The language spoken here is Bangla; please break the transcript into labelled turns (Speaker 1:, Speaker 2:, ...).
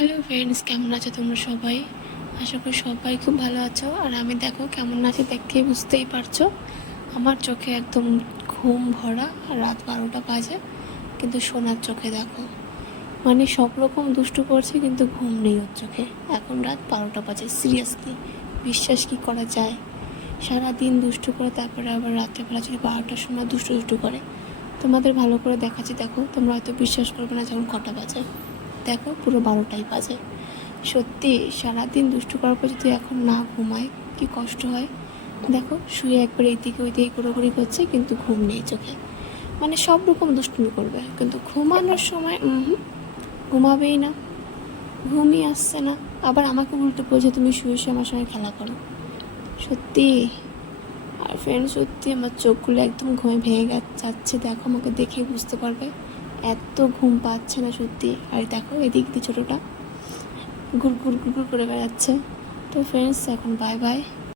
Speaker 1: হ্যালো ফ্রেন্ডস কেমন আছো তোমরা সবাই? আশা করি সবাই খুব ভালো আছো। আর আমি দেখো কেমন আছি দেখে বুঝতেই পারছ। আমার চোখে একদম ঘুম ভরা আর রাত বারোটা বাজে। কিন্তু সোনার চোখে দেখো। মানে সব রকম দুষ্টু করছে কিন্তু ঘুম নেই ওর চোখে। এখন রাত বারোটা বাজে সিরিয়াসলি বিশ্বাস কি করা যায়? সারা দিন দুষ্টু করে তারপরে আবার রাত্রেবেলা যদি বারোটার সময় দুষ্টু দুষ্টু করে। তোমাদের ভালো করে দেখাচ্ছি, দেখো। তোমরা হয়তো বিশ্বাস করবে না যখন কটা বাজে। দেখো পুরো বারোটাই বাজে। সত্যি, সারাদিন দুষ্টু করার পর যদি এখন না ঘুমায় কি কষ্ট হয়। দেখো, শুয়ে একবার এইদিকে ওই দিকে ঘোরাঘুরি করছে, কিন্তু ঘুম নেই চোখে। মানে সব রকম দুষ্টুমি করবে, কিন্তু ঘুমানোর সময় ঘুমাবেই না। ঘুমই আসছে না। আবার আমাকে উল্টো বলছে, তুমি শুয়ে শুয়ে আমার সঙ্গে খেলা করো। সত্যি, আর ফ্রেন্ড সত্যি আমার চোখগুলো একদম ঘুমে ভেঙে যাচ্ছে। দেখো, আমাকে দেখে বুঝতে পারবে। এত ঘুম পাচ্ছে না সত্যি। আর দেখো এদিক দিয়ে ছোটোটা। ঘুর ঘুর ঘুর করে বেড়াচ্ছে। তো ফ্রেন্ডস এখন বাই বাই